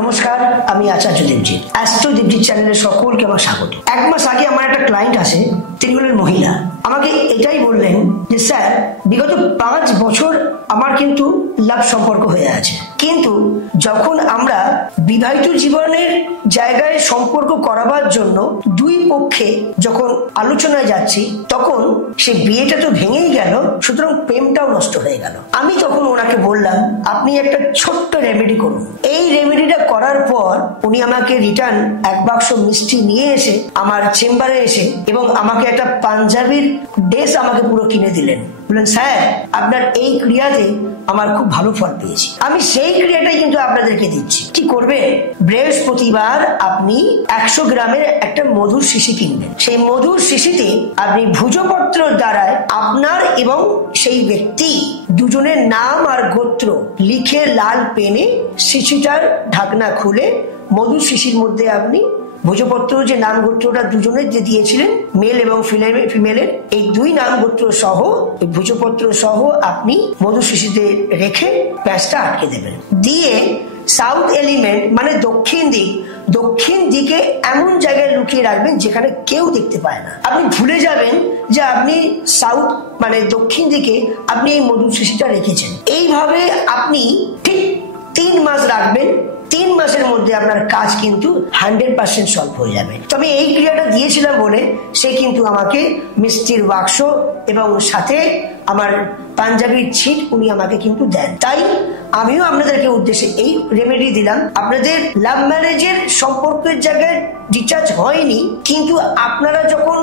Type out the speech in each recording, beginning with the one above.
নমস্কার, আমি আচার্য দেবজিৎ। অ্যাস্ট্রো দেবজিৎ চ্যানেলের সকলকে আমার স্বাগত। এক মাস আগে আমার একটা ক্লায়েন্ট আসে, তিনি হলেন মহিলা। আমাকে এটাই বললেন যে স্যার, বিগত 5 বছর আমার কিন্তু লাভ সম্পর্ক হয়ে আছে, কিন্তু যখন আমরা বিবাহিত জীবনের জায়গায় সম্পর্ক করাবার জন্য দুই পক্ষে যখন আলোচনায় যাচ্ছি, তখন সে বিয়েটা তো ভেঙেই গেল, সুতরাং প্রেমটাও নষ্ট হয়ে গেল। আমি তখন ওনাকে বললাম, আপনি একটা ছোট্ট রেমেডি করুন। এই রেমেডিটা করার পর উনি আমাকে রিটার্ন এক বাক্স মিষ্টি নিয়ে এসে আমার চেম্বারে এসে এবং আমাকে একটা পাঞ্জাবির ড্রেস আমাকে পুরো কিনে দিলেন। বললেন, স্যার আপনার এই ক্রিয়াতে আমার খুব ভালো ফল পেয়েছি। আমি সেই ক্রিয়াটাই কিন্তু আপনাদেরকে দিচ্ছি। কি করবে? বৃহস্পতিবার আপনি 100 গ্রামের একটা মধুর শিশি কিনবেন। সেই মধুর শিশিতে আপনি ভুজপত্র দ্বারায় আপনার এবং সেই ব্যক্তি দুজনের নাম আর গোত্র লিখে লাল পেনে শিশিটার ঢাকনা খুলে মধুর শিশির মধ্যে আপনি ভোজপত্র যে নাম গোত্রটা দুজনের যে দিয়েছিলেন, মেল এবং ফিমেলের, এই দুই নাম গোত্র সহ এই ভোজপত্র সহ আপনি মধু শিশিতে রেখে প্যাঁচটা আটকে দেবেন। দিয়ে সাউথ এলিমেন্ট মানে দক্ষিণ দিকে এমন জায়গায় লুকিয়ে রাখবেন যেখানে কেউ দেখতে পায় না। আপনি ভুলে যাবেন যে আপনি সাউথ মানে দক্ষিণ দিকে আপনি এই মধু শিশিটা রেখেছেন। এইভাবে আপনি ঠিক 3 মাস রাখবেন। 3 মাসের মধ্যে আপনার কাজ কিন্তু 100% সলভ হয়ে যাবে। তো আমি এই ক্রিয়াটা দিয়েছিলাম বলে সে কিন্তু আমাকে মিষ্টির বাক্স এবং সাথে আমার পাঞ্জাবির ছিট উনি আমাকে কিন্তু দেন। তাই আমিও আপনাদেরকে উদ্দেশ্যে এই রেমেডি দিলাম। আপনাদের লাভ ম্যারেজের সম্পর্কের জায়গায় ডিসচার্জ হয়নি, কিন্তু আপনারা যখন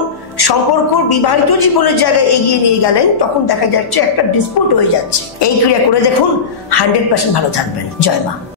সম্পর্ক বিবাহিত জীবনের জায়গায় এগিয়ে নিয়ে গেলেন, তখন দেখা যাচ্ছে একটা ডিসপুট হয়ে যাচ্ছে। এই ক্রিয়া করে দেখুন, 100% ভালো থাকবেন। জয় মা।